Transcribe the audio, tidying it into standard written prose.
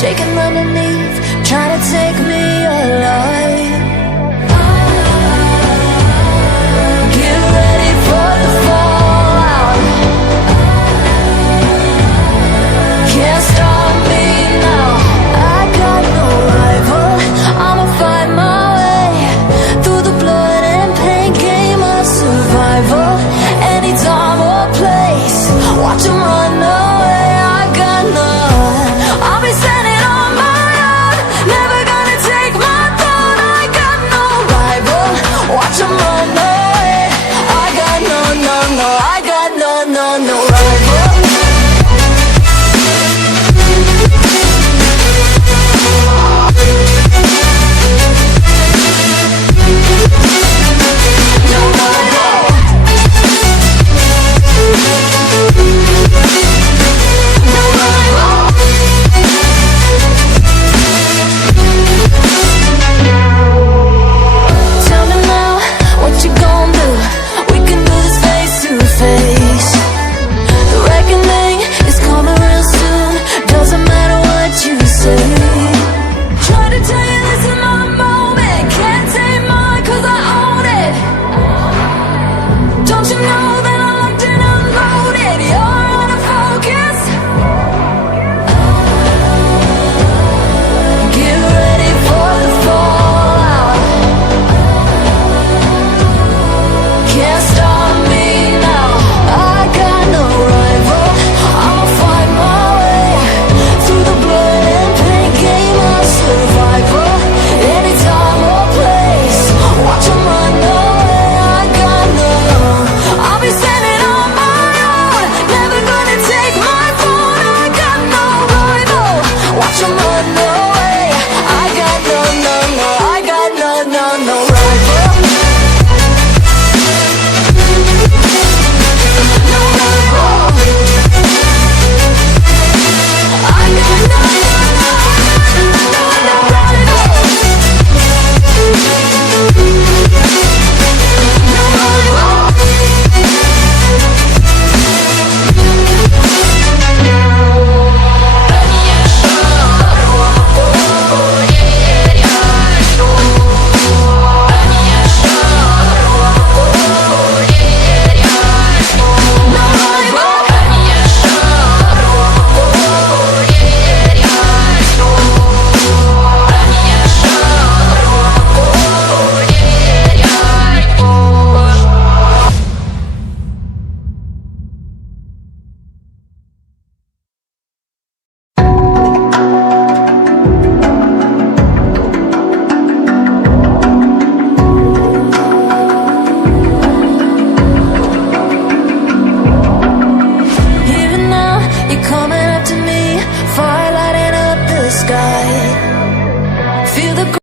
shaking underneath, trying to take me alive. Get ready for the fallout. Can't stop me now. I got no rival. I'ma fight my way through the blood and pain, game of survival. Any time or place, watch 'em run away. I got none. I'll be standing on my own, never gonna take my throne. I got no rival. Watch 'em run away. I got no, no, no. I got no, no, no rival. Tell me now, what you gon' do? We can do this face to face. The reckoning is coming real soon. Doesn't matter what you say. Try to tell you this is my moment. Can't take mine 'cause I own it. Don't you know that I'm locked and unloaded? You're out of focus. Get ready for the fallout. Can't stop me now. I got no rival. I'll fight my way through the blood and pain, game of survival. Any time or place, watch 'em run away. I got no. I'll be standing on my own, never gonna take my phone. I got no rival. Watch 'em run away. I got no, no, no. I got no, no, no rival. No rival. I got no, no, no, no rival. No rival. Even now, you're coming up to me, fire lighting up the sky.